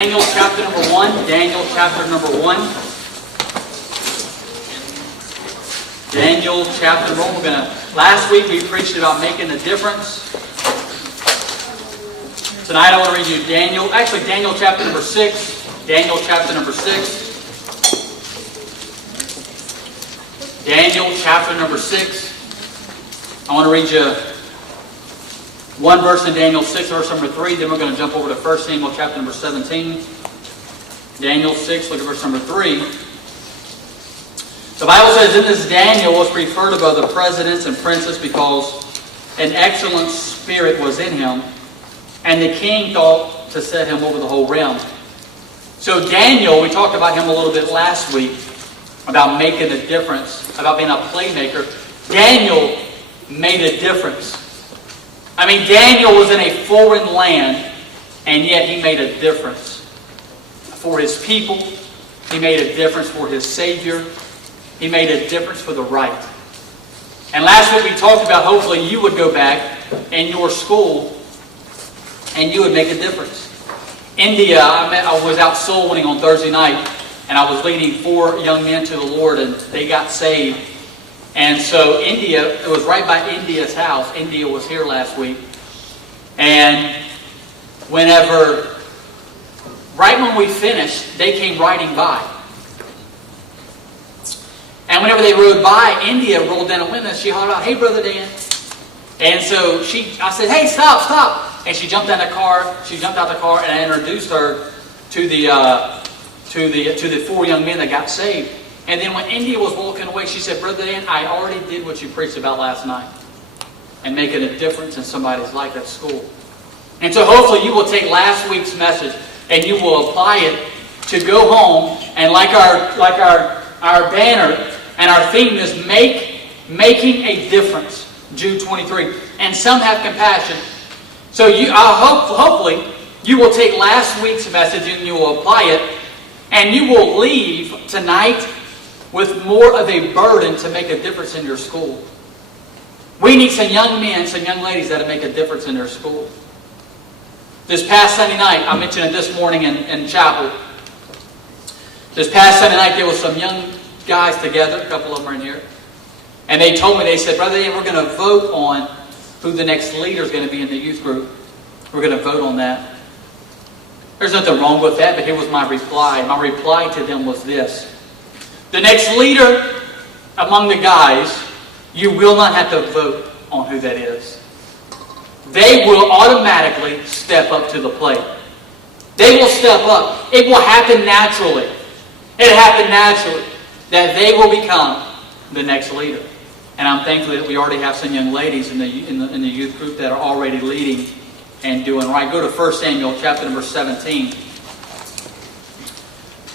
Daniel chapter number 1. Daniel chapter number 1. Daniel chapter number 1. Last week we preached about making a difference. Tonight I want to read you Daniel chapter number 6. Daniel chapter number 6. Daniel chapter number 6. I want to read you one verse in Daniel 6, verse number 3. Then we're going to jump over to 1 Samuel chapter number 17. Daniel 6, look at verse number 3. The Bible says, "In this Daniel was preferred above the presidents and princes because an excellent spirit was in him, and the king thought to set him over the whole realm." So Daniel, we talked about him a little bit last week, about making a difference, about being a playmaker. Daniel made a difference. I mean, Daniel was in a foreign land, and yet he made a difference for his people. He made a difference for his Savior. He made a difference for the right. And last week we talked about hopefully you would go back in your school and you would make a difference. India, I was out soul winning on Thursday night, and I was leading 4 young men to the Lord, and they got saved. And so India, it was right by India's house. India was here last week. And right when we finished, they came riding by. And whenever they rode by, India rolled down a window and she hollered out, "Hey, Brother Dan." And so I said, "Hey, stop." And she jumped out the car. And I introduced her to the 4 young men that got saved. And then when India was walking away, she said, "Brother Dan, I already did what you preached about last night, and making a difference in somebody's life at school." And so hopefully you will take last week's message and you will apply it to go home, and like our banner and our theme is making a difference. Jude 23. And some have compassion. So hopefully you will take last week's message and you will apply it, and you will leave tonight with more of a burden to make a difference in your school. We need some young men, some young ladies that make a difference in their school. This past Sunday night, I mentioned it this morning in chapel. This past Sunday night, there were some young guys together, a couple of them are in here. And they told me, they said, "Brother Dan, we're going to vote on who the next leader is going to be in the youth group. We're going to vote on that." There's nothing wrong with that, but here was my reply. My reply to them was this: the next leader among the guys, you will not have to vote on who that is. They will automatically step up to the plate. They will step up. It will happen naturally. It happened naturally that they will become the next leader. And I'm thankful that we already have some young ladies in the youth group that are already leading and doing right. Go to 1 Samuel chapter number 17.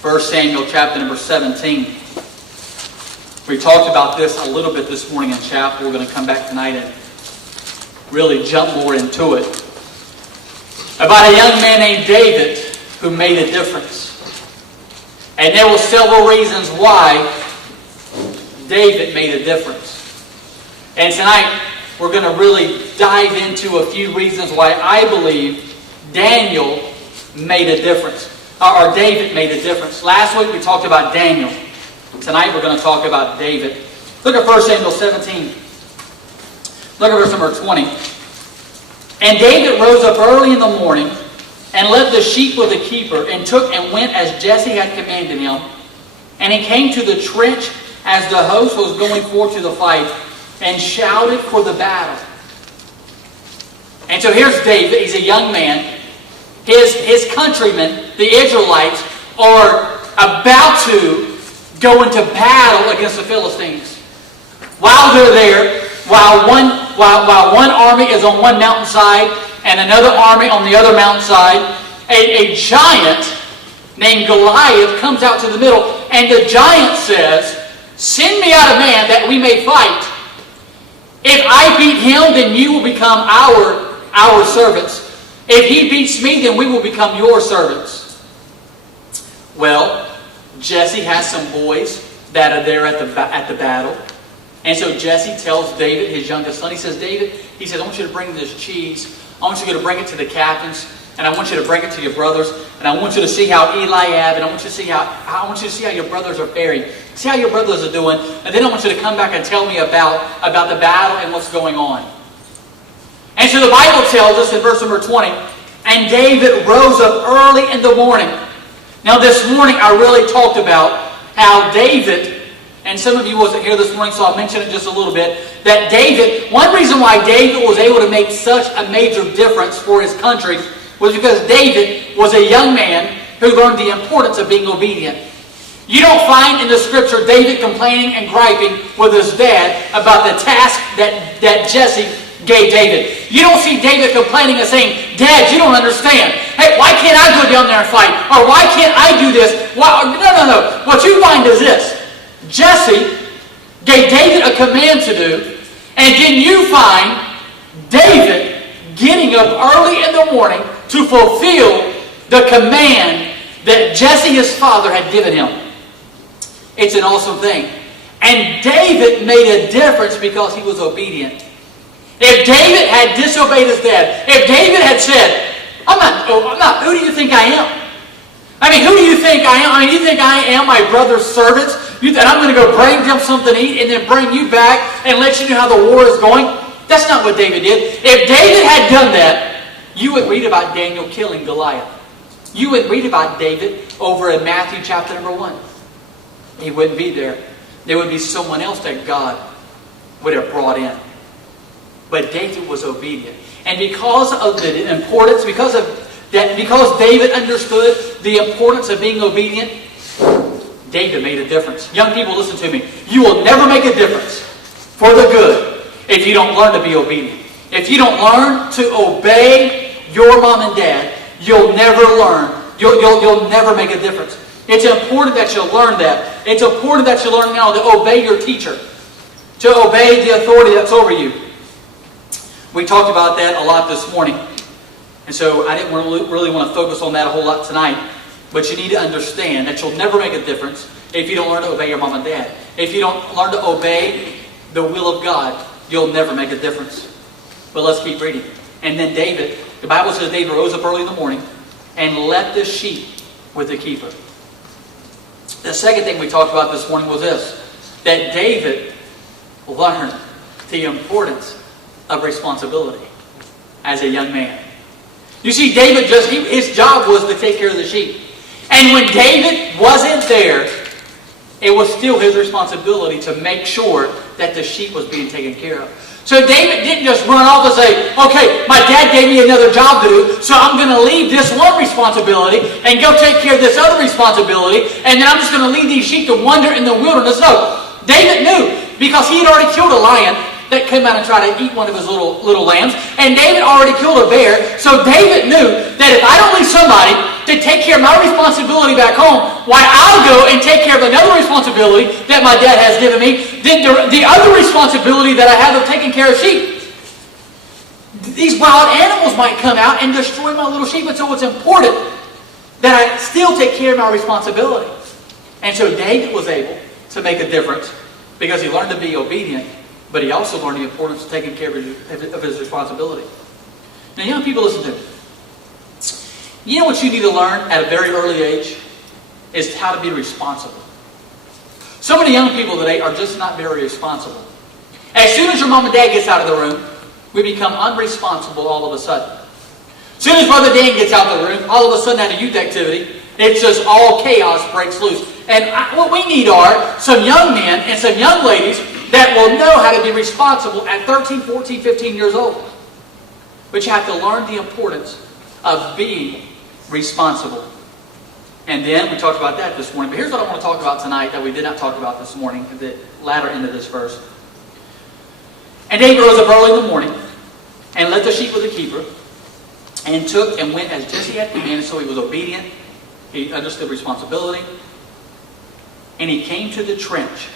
1 Samuel chapter number 17. We talked about this a little bit this morning in chapel. We're going to come back tonight and really jump more into it. About a young man named David who made a difference. And there were several reasons why David made a difference. And tonight we're going to really dive into a few reasons why I believe Daniel made a difference. Or David made a difference. Last week we talked about Daniel. Tonight we're going to talk about David. Look at 1 Samuel 17. Look at verse number 20. "And David rose up early in the morning and led the sheep with the keeper, and took and went as Jesse had commanded him. And he came to the trench as the host was going forth to the fight, and shouted for the battle." And so here's David. He's a young man. His countrymen, the Israelites, are about to go into battle against the Philistines. While they're there, while one army is on one mountainside and another army on the other mountainside, a giant named Goliath comes out to the middle, and the giant says, "Send me out a man that we may fight. If I beat him, then you will become our servants. If he beats me, then we will become your servants." Well, Jesse has some boys that are there at the battle. And so Jesse tells David, his youngest son, he says, "David," he says, "I want you to bring this cheese. I want you to bring it to the captains. and I want you to bring it to your brothers, and I want you to see how Eliab, and I want you to see how your brothers are faring. See how your brothers are doing, and then I want you to come back and tell me about the battle and what's going on. And so the Bible tells us in verse number 20, and David rose up early in the morning. Now this morning I really talked about how David, and some of you wasn't here this morning, so I'll mention it just a little bit, that David, one reason why David was able to make such a major difference for his country was because David was a young man who learned the importance of being obedient. You don't find in the scripture David complaining and griping with his dad about the task that Jesse gave David. You don't see David complaining and saying, Dad, you don't understand. Hey, why can't I go down there and fight? Or why can't I do this? No. What you find is this. Jesse gave David a command to do, and then you find David getting up early in the morning to fulfill the command that Jesse, his father, had given him. It's an awesome thing. And David made a difference because he was obedient. If David had disobeyed his dad, if David had said, I'm not, who do you think I am? I mean, who do you think I am? I mean, you think I am my brother's servants? And I'm going to go bring them something to eat and then bring you back and let you know how the war is going? That's not what David did. If David had done that, you would read about Daniel killing Goliath. You would read about David over in Matthew chapter number 1. He wouldn't be there. There would be someone else that God would have brought in. But David was obedient. And because of the importance, because David understood the importance of being obedient, David made a difference. Young people, listen to me. You will never make a difference for the good if you don't learn to be obedient. If you don't learn to obey your mom and dad, you'll never learn. You'll never make a difference. It's important that you learn that. It's important that you learn now to obey your teacher, to obey the authority that's over you. We talked about that a lot this morning. And so I didn't really want to focus on that a whole lot tonight. But you need to understand that you'll never make a difference if you don't learn to obey your mom and dad. If you don't learn to obey the will of God, you'll never make a difference. But let's keep reading. And then David, the Bible says David rose up early in the morning and left the sheep with the keeper. The second thing we talked about this morning was this, that David learned the importance of responsibility as a young man. You see, David his job was to take care of the sheep. And when David wasn't there, it was still his responsibility to make sure that the sheep was being taken care of. So David didn't just run off and say, okay, my dad gave me another job to do, so I'm going to leave this one responsibility and go take care of this other responsibility, and then I'm just going to leave these sheep to wander in the wilderness. No, David knew, because he had already killed a lion that came out and tried to eat one of his little lambs, and David already killed a bear, so David knew that if I don't leave somebody to take care of my responsibility back home, why I'll go and take care of another responsibility that my dad has given me, then the other responsibility that I have of taking care of sheep. These wild animals might come out and destroy my little sheep, and so it's important that I still take care of my responsibility. And so David was able to make a difference because he learned to be obedient, but he also learned the importance of taking care of his responsibility. Now, young people, listen to me. You know what you need to learn at a very early age? Is how to be responsible. So many young people today are just not very responsible. As soon as your mom and dad gets out of the room, we become unresponsible all of a sudden. As soon as Brother Dan gets out of the room, all of a sudden at a youth activity, it's just all chaos breaks loose. And what we need are some young men and some young ladies that will know how to be responsible at 13, 14, 15 years old. But you have to learn the importance of being responsible. And then we talked about that this morning. But here's what I want to talk about tonight that we did not talk about this morning at the latter end of this verse. And David rose up early in the morning and left the sheep with the keeper and took and went as Jesse had commanded. So he was obedient. He understood responsibility. And he came to the trench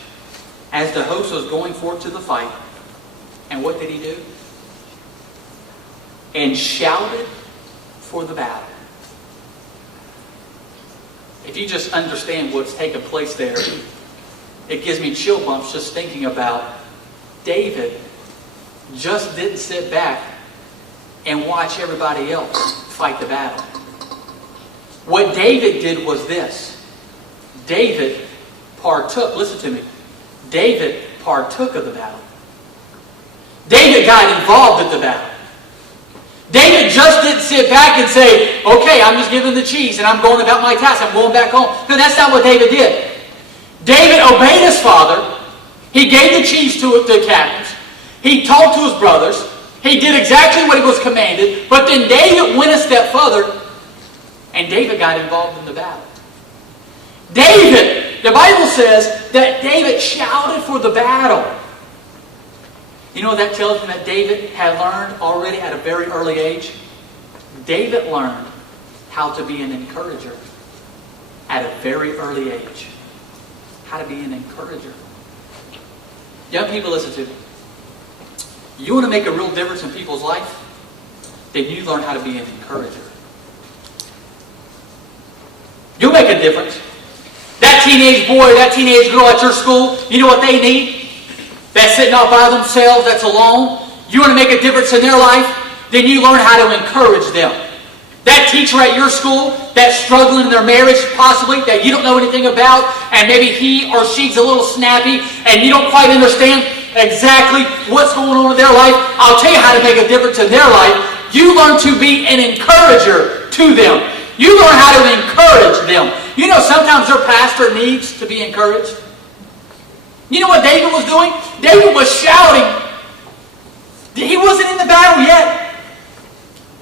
as the host was going forth to the fight. And what did he do? And shouted for the battle. If you just understand what's taken place there, it gives me chill bumps just thinking about David just didn't sit back and watch everybody else fight the battle. What David did was this. David partook, listen to me, David partook of the battle. David got involved in the battle. David just didn't sit back and say, okay, I'm just giving the cheese and I'm going about my task. I'm going back home. No, that's not what David did. David obeyed his father. He gave the cheese to the captains. He talked to his brothers. He did exactly what he was commanded. But then David went a step further and David got involved in the battle. David, the Bible says that David shouted for the battle. You know what that tells me that David had learned already at a very early age? David learned how to be an encourager at a very early age. How to be an encourager. Young people, listen to me. You want to make a real difference in people's life? Then you learn how to be an encourager. You'll make a difference. That teenage boy, that teenage girl at your school, you know what they need? That's sitting out by themselves, that's alone. You want to make a difference in their life? Then you learn how to encourage them. That teacher at your school that's struggling in their marriage, possibly, that you don't know anything about, and maybe he or she's a little snappy, and you don't quite understand exactly what's going on in their life. I'll tell you how to make a difference in their life. You learn to be an encourager to them. You learn how to encourage them. You know, sometimes their pastor needs to be encouraged. You know what David was doing? David was shouting. He wasn't in the battle yet.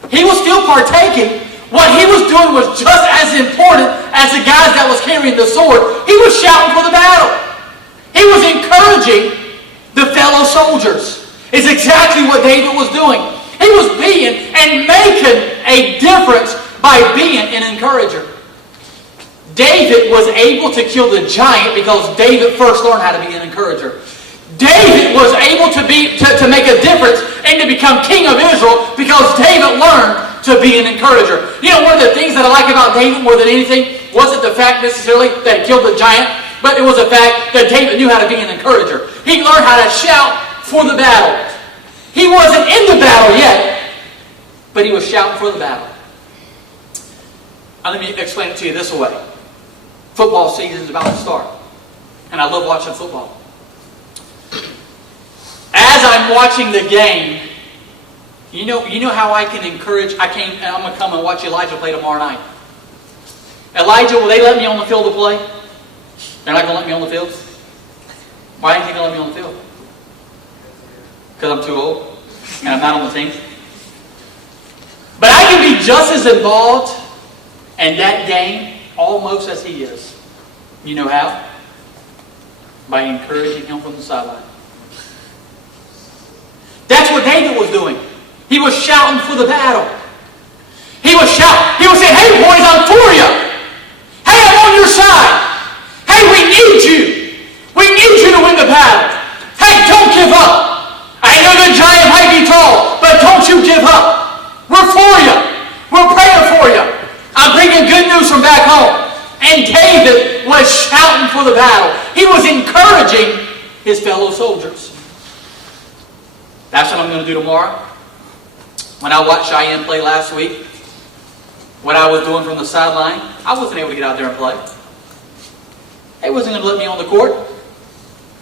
He was still partaking. What he was doing was just as important as the guys that was carrying the sword. He was shouting for the battle. He was encouraging the fellow soldiers. It's exactly what David was doing. He was being and making a difference by being an encourager. David was able to kill the giant because David first learned how to be an encourager. David was able to make a difference and to become king of Israel because David learned to be an encourager. You know, one of the things that I like about David more than anything wasn't the fact necessarily that he killed the giant, but it was the fact that David knew how to be an encourager. He learned how to shout for the battle. He wasn't in the battle yet, but he was shouting for the battle. Now, let me explain it to you this way. Football season is about to start, and I love watching football. As I'm watching the game, you know how I can encourage. I'm going to come and watch Elijah play tomorrow night. Elijah, will they let me on the field to play? They're not going to let me on the field? Why ain't they going to let me on the field? Because I'm too old and I'm not on the team. But I can be just as involved in that game almost as he is. You know how? By encouraging him from the sideline. That's what David was doing. He was shouting for the battle. He was shouting. He was saying, hey boys, I'm for you. Hey, I'm on your side. Hey, we need you. We need you to win the battle. Hey, don't give up. I know the giant might be tall, but don't you give up. We're for you. We're praying for you. I'm bringing good news from back home. And David was shouting for the battle. He was encouraging his fellow soldiers. That's what I'm going to do tomorrow. When I watched Cheyenne play last week, what I was doing from the sideline, I wasn't able to get out there and play. They wasn't going to let me on the court.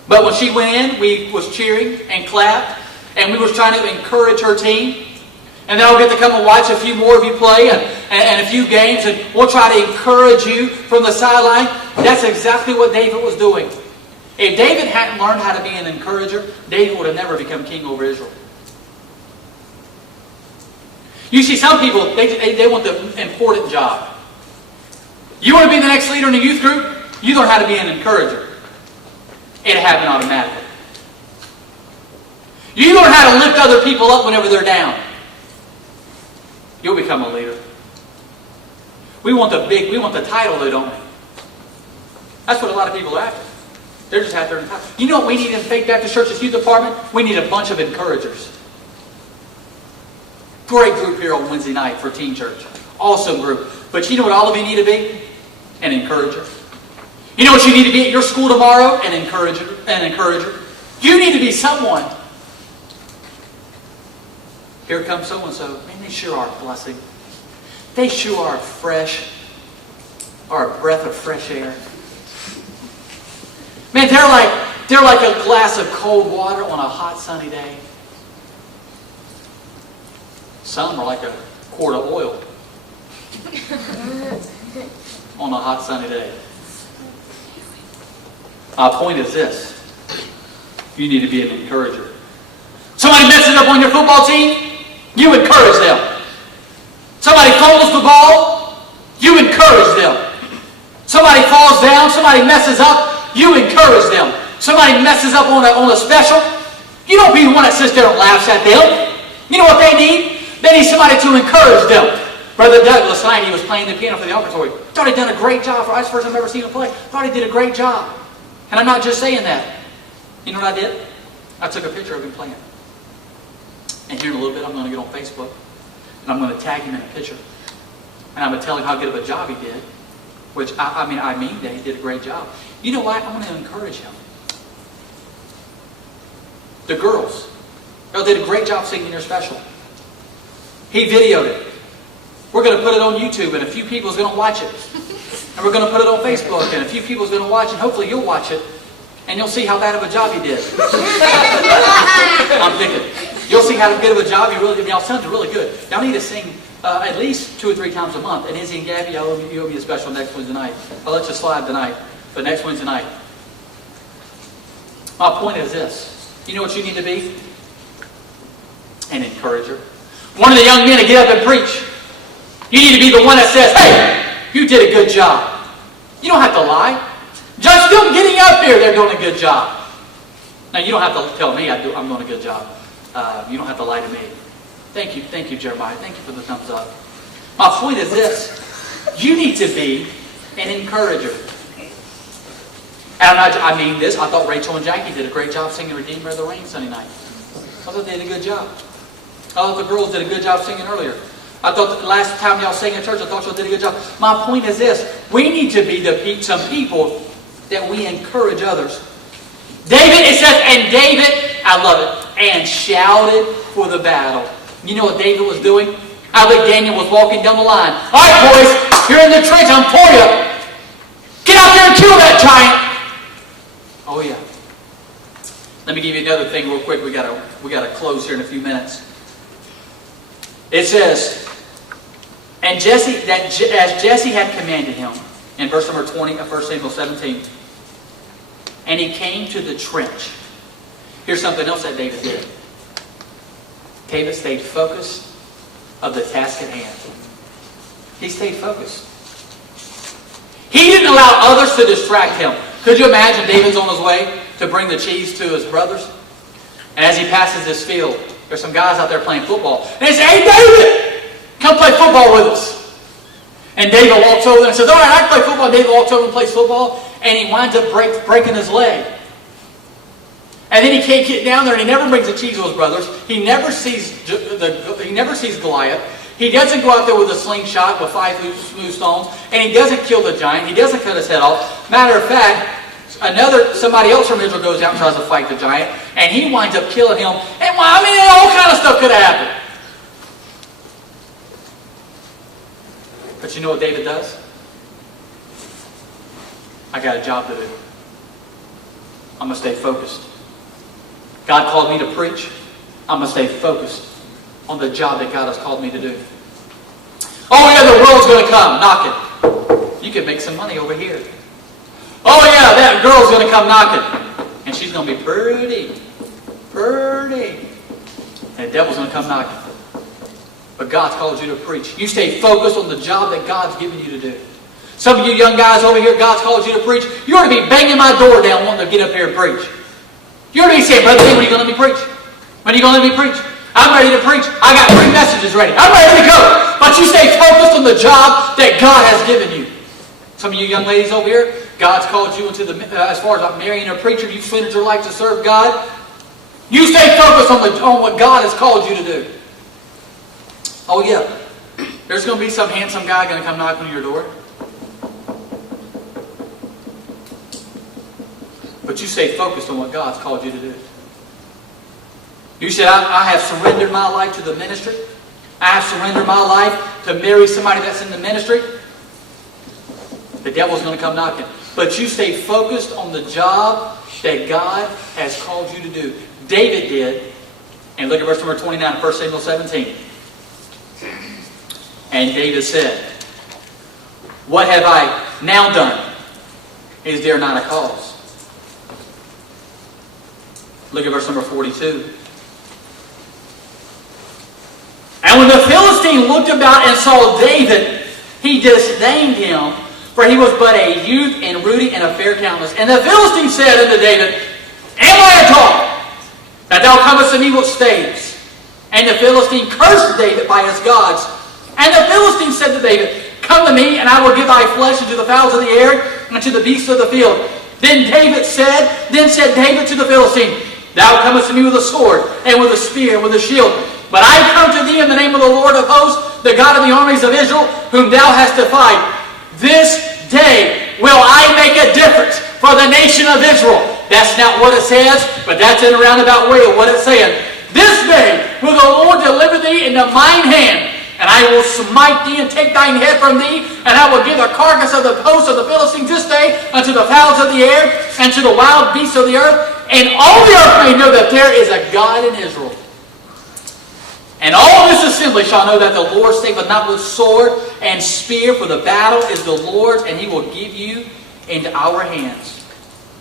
But when she went in, we was cheering and clapped, and we was trying to encourage her team. And then I'll get to come and watch a few more of you play and a few games, and we'll try to encourage you from the sideline. That's exactly what David was doing. If David hadn't learned how to be an encourager, David would have never become king over Israel. You see, some people, they want the important job. You want to be the next leader in a youth group? You learn how to be an encourager. It'll happen automatically. You learn how to lift other people up whenever they're down. You'll become a leader. We want the title though, don't we? That's what a lot of people are after. They're just after the title. You know what we need in Faith Baptist Church's youth department? We need a bunch of encouragers. Great group here on Wednesday night for Teen Church. Awesome group. But you know what all of you need to be? An encourager. You know what you need to be at your school tomorrow? An encourager. An encourager. You need to be someone. Here comes so-and-so. Man, they sure are a blessing. They sure are fresh, are a breath of fresh air. Man, they're like a glass of cold water on a hot sunny day. Some are like a quart of oil on a hot sunny day. My point is this. You need to be an encourager. Somebody messes up on your football team, you encourage them. Somebody fumbles the ball, you encourage them. Somebody falls down, somebody messes up, you encourage them. Somebody messes up on a special, you don't be the one that sits there and laughs at them. You know what they need? They need somebody to encourage them. Brother Douglas tonight, he was playing the piano for the offertory. Thought he'd done a great job. That's the first time I've ever seen him play. Thought he did a great job. And I'm not just saying that. You know what I did? I took a picture of him playing. And here in a little bit, I'm going to get on Facebook. And I'm going to tag him in a picture. And I'm going to tell him how good of a job he did. Which, I mean that he did a great job. You know what? I want to encourage him. The girls. They did a great job singing their special. He videoed it. We're going to put it on YouTube, and a few people is going to watch it. And we're going to put it on Facebook, and a few people is going to watch it. Hopefully you'll watch it, and you'll see how bad of a job he did. I'm thinking. You'll see how good of a job he really did. Y'all sounded really good. Y'all need to sing at least 2 or 3 times a month. And Izzy and Gabby, you owe me a special next Wednesday night. I'll let you slide tonight, but next Wednesday night. My point is this. You know what you need to be? An encourager. One of the young men to get up and preach. You need to be the one that says, hey, you did a good job. You don't have to lie. Just them getting up here, they're doing a good job. Now, you don't have to tell me I'm doing a good job. You don't have to lie to me. Thank you, Jeremiah. Thank you for the thumbs up. My point is this. You need to be an encourager. And I mean this. I thought Rachel and Jackie did a great job singing Redeemer of the Rain Sunday night. I thought they did a good job. I thought the girls did a good job singing earlier. I thought the last time y'all sang in church, I thought y'all did a good job. My point is this. We need to be some people that we encourage others. David, it says, and David, I love it, and shouted for the battle. You know what David was doing? I think Daniel was walking down the line. All right, boys, you're in the trench. I'm for you. Get out there and kill that giant. Oh, yeah. Let me give you another thing real quick. We gotta close here in a few minutes. It says, and Jesse, as Jesse had commanded him, in verse number 20 of 1 Samuel 17, and he came to the trench. Here's something else that David did. David stayed focused of the task at hand. He stayed focused. He didn't allow others to distract him. Could you imagine David's on his way to bring the cheese to his brothers? And as he passes this field, there's some guys out there playing football. And they say, hey, David, come play football with us. And David walks over and says, all right, I can play football. David walks over and plays football. And he winds up breaking his leg. And then he can't get down there, and he never brings the cheese to his brothers. He never sees Goliath. He doesn't go out there with a slingshot with 5 smooth stones. And he doesn't kill the giant. He doesn't cut his head off. Matter of fact, somebody else from Israel goes out and tries to fight the giant, and he winds up killing him. And all kind of stuff could have happened. But you know what David does? I got a job to do. I'm going to stay focused. God called me to preach. I'm going to stay focused on the job that God has called me to do. Oh yeah, the world's going to come knocking. You can make some money over here. Oh yeah, that girl's going to come knocking. And she's going to be pretty. And the devil's going to come knocking. But God's called you to preach. You stay focused on the job that God's given you to do. Some of you young guys over here, God's called you to preach. You ought to be banging my door down wanting to get up here and preach. You ought to be saying, Brother Lee, when are you going to let me preach? When are you going to let me preach? I'm ready to preach. I got 3 messages ready. I'm ready to go. But you stay focused on the job that God has given you. Some of you young ladies over here, God's called you into as far as marrying a preacher, you've surrendered your life to serve God. You stay focused on what God has called you to do. Oh yeah, there's going to be some handsome guy going to come knock on your door. But you stay focused on what God's called you to do. You said, I have surrendered my life to the ministry. I have surrendered my life to marry somebody that's in the ministry, the devil's going to come knocking. But you stay focused on the job that God has called you to do. David did. And look at verse number 29 of 1 Samuel 17. And David said, what have I now done? Is there not a cause? Look at verse number 42. And when the Philistine looked about and saw David, he disdained him, for he was but a youth and ruddy and of fair countenance. And the Philistine said unto David, am I a dog, that thou comest to me with staves? And the Philistine cursed David by his gods. And the Philistine said to David, come to me, and I will give thy flesh unto the fowls of the air, and to the beasts of the field. Then said David to the Philistine, thou comest to me with a sword, and with a spear, and with a shield. But I come to thee in the name of the Lord of hosts, the God of the armies of Israel, whom thou hast defied. This day will I make a difference for the nation of Israel. That's not what it says, but that's in a roundabout way of what it's saying. This day will the Lord deliver thee into mine hand, and I will smite thee and take thine head from thee, and I will give the carcass of the host of the Philistines this day unto the fowls of the air, and to the wild beasts of the earth, and all the earth may know that there is a God in Israel. And all this assembly shall know that the Lord saveth not with sword and spear, for the battle is the Lord's, and he will give you into our hands.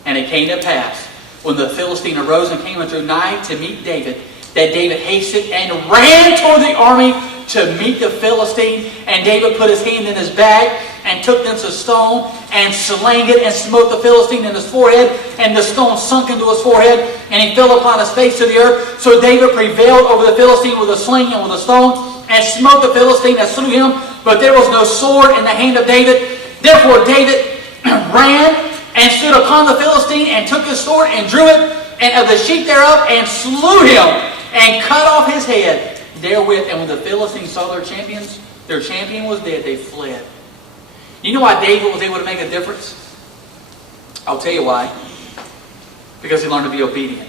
And it came to pass, when the Philistine arose and came and drew nigh to meet David, that David hasted and ran toward the army to meet the Philistine. And David put his hand in his bag, and took thence a stone, and slang it, and smote the Philistine in his forehead, and the stone sunk into his forehead, and he fell upon his face to the earth. So David prevailed over the Philistine with a sling and with a stone, and smote the Philistine and slew him. But there was no sword in the hand of David. Therefore David ran and stood upon the Philistine, and took his sword, and drew it, and of the sheath thereof, and slew him, and cut off his head therewith. And when the Philistines saw their champion was dead, they fled. You know why David was able to make a difference? I'll tell you why. Because he learned to be obedient.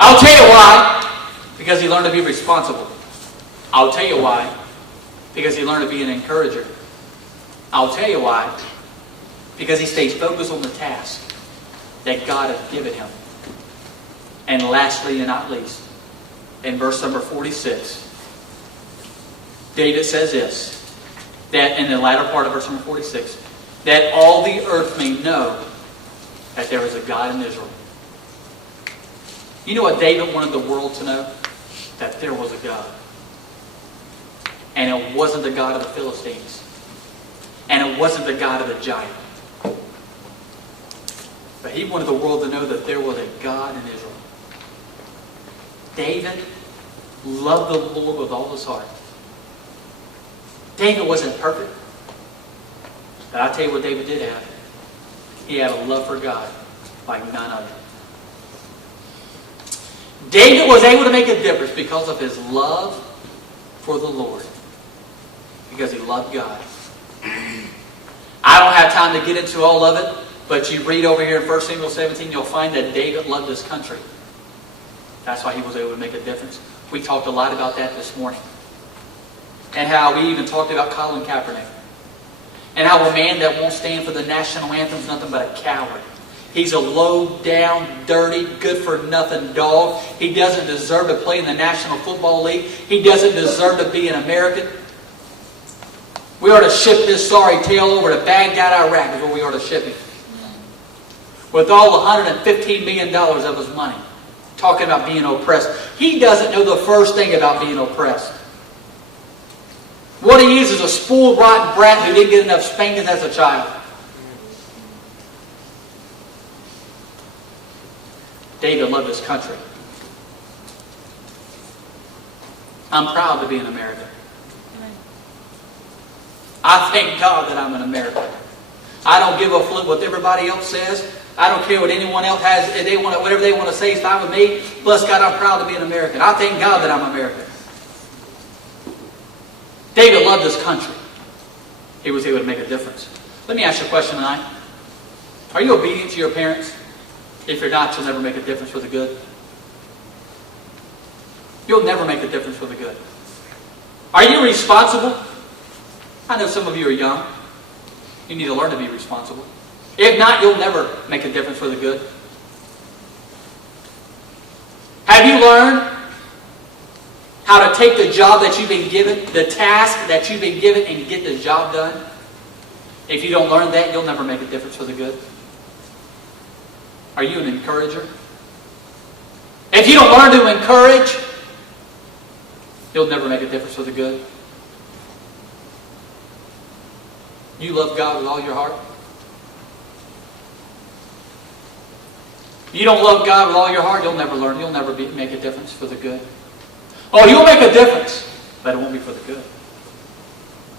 I'll tell you why. Because he learned to be responsible. I'll tell you why. Because he learned to be an encourager. I'll tell you why. Because he stayed focused on the task that God had given him. And lastly and not least, in verse number 46, David says this, that in the latter part of verse number 46, that all the earth may know that there is a God in Israel. You know what David wanted the world to know? That there was a God. And it wasn't the God of the Philistines. And it wasn't the God of the giant. But he wanted the world to know that there was a God in Israel. David loved the Lord with all his heart. David wasn't perfect. But I'll tell you what David did have. He had a love for God like none other. David was able to make a difference because of his love for the Lord. Because he loved God. I don't have time to get into all of it, but you read over here in 1 Samuel 17, you'll find that David loved his country. That's why he was able to make a difference. We talked a lot about that this morning. And how we even talked about Colin Kaepernick. And how a man that won't stand for the national anthem is nothing but a coward. He's a low down, dirty, good-for-nothing dog. He doesn't deserve to play in the National Football League. He doesn't deserve to be an American. We ought to ship this sorry tail over to Baghdad, Iraq, is where we ought to ship him. With all $115 million of his money. Talking about being oppressed. He doesn't know the first thing about being oppressed. What he is a spoiled, rotten brat who didn't get enough spankings as a child. David loved his country. I'm proud to be an American. I thank God that I'm an American. I don't give a flip what everybody else says. I don't care what anyone else has. If they want, whatever they want to say is fine with me. Bless God, I'm proud to be an American. I thank God that I'm American. David loved his country. He was able to make a difference. Let me ask you a question tonight. Are you obedient to your parents? If you're not, you'll never make a difference for the good. You'll never make a difference for the good. Are you responsible? I know some of you are young. You need to learn to be responsible. If not, you'll never make a difference for the good. Have you learned how to take the job that you've been given, the task that you've been given, and get the job done? If you don't learn that, you'll never make a difference for the good. Are you an encourager? If you don't learn to encourage, you'll never make a difference for the good. You love God with all your heart? You don't love God with all your heart, you'll never learn. You'll never make a difference for the good. Oh, you'll make a difference, but it won't be for the good.